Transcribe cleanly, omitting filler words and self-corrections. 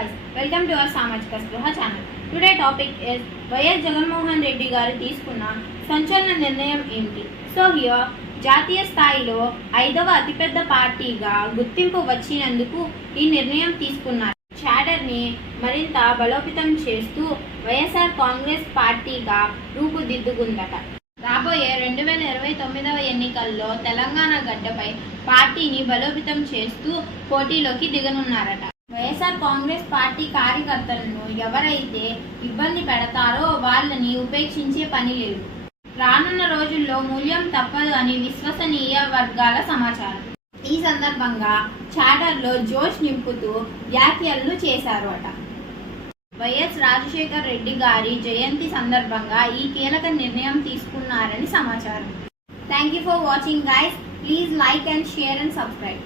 guys, welcome to our Samajika Spruha channel. Today topic is YS Jaganmohan Reddy గారు తీసుకున్న సంచలన నిర్ణయం ఏంటి. సో హియర్ జాతీయ స్థాయిలో 5వ అతిపెద్ద పార్టీగా గుర్తింపు వచ్చినందుకు ఈ నిర్ణయం తీసుకున్నారు. చాడర్ని మరింత బలోపేతం చేస్తూ వైఎస్ఆర్ కాంగ్రెస్ పార్టీగా రూపుదిద్దుకుందట. రాబోయే 2029వ ఎన్నికల్లో తెలంగాణ గడ్డపై పార్టీని బలోపేతం చేస్తూ పోటీలోకి దిగనున్నారట. వైఎస్ఆర్ కాంగ్రెస్ పార్టీ కార్యకర్తలను ఎవరైతే ఇబ్బంది పెడతారో వాళ్ళని ఉపేక్షించే పని లేదు. రానున్న రోజుల్లో మూల్యం తప్పదు అని విశ్వసనీయ వర్గాల సమాచారం. ఈ సందర్భంగా చాటర్లో జోష్ నింపుతూ వ్యాఖ్యలు చేశారు అట. వైఎస్ రాజశేఖర్ రెడ్డి గారి జయంతి సందర్భంగా ఈ కీలక నిర్ణయం తీసుకున్నారని సమాచారం. Thank you for watching guys. Please like and share and subscribe.